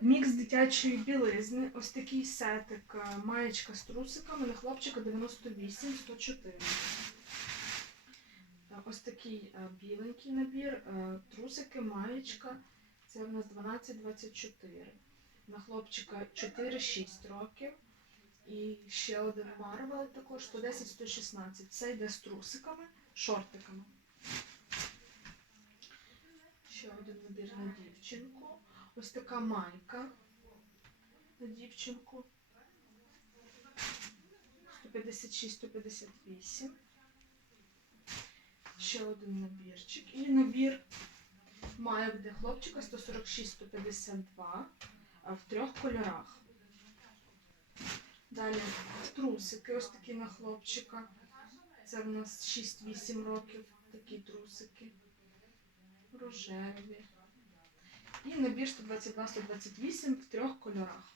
Мікс дитячої білизни. Ось такий сетик. е, Маєчка з трусиками на хлопчика 98 104. Е, Ось такий е, біленький набір. Трусики, маєчка. Це в нас 12-24. На хлопчика 4-6 років. І ще один Марвел також 110-116. Це йде з трусиками, шортиками. Ще один набір на дівчинку. Ось така майка на дівчинку. 156-158. Ще один набірчик. І набір майок для хлопчика 146-152 а в трьох кольорах. Далі трусики, ось такі на хлопчика. Це в нас 6-8 років, такі трусики. Рожеві. І набір 122-128 в трьох кольорах.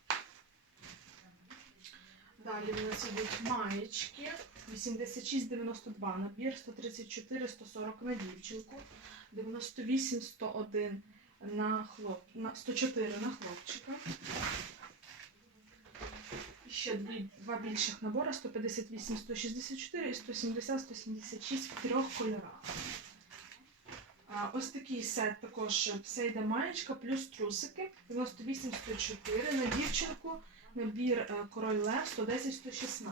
Далі в нас йдуть маєчки. 86-92 набір, 134-140 на дівчинку, 98-101 на хлоп... на 104 на хлопчика. І ще дві, два більших набори 158-164 і 170-176 в трьох кольорах. Ось такий сет також все йде маєчка плюс трусики 98-104 на дівчинку. Набір е, король лев 110-116.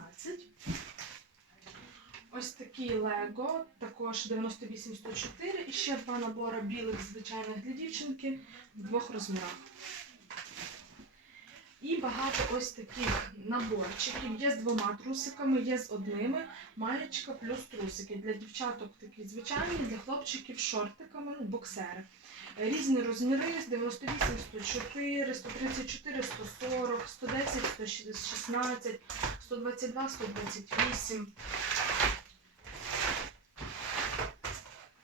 Ось такий Лего, також 98-104. І ще два набори білих звичайних для дівчинки в двох розмірах. І багато ось таких наборчиків. Є з двома трусиками, є з одними. Маєчка плюс трусики. Для дівчаток такі звичайні, для хлопчиків шортиками, ну, боксери. Різні розміри з 98, 104, 134, 140, 110, 116, 122, 128.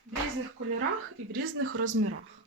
В різних кольорах і в різних розмірах.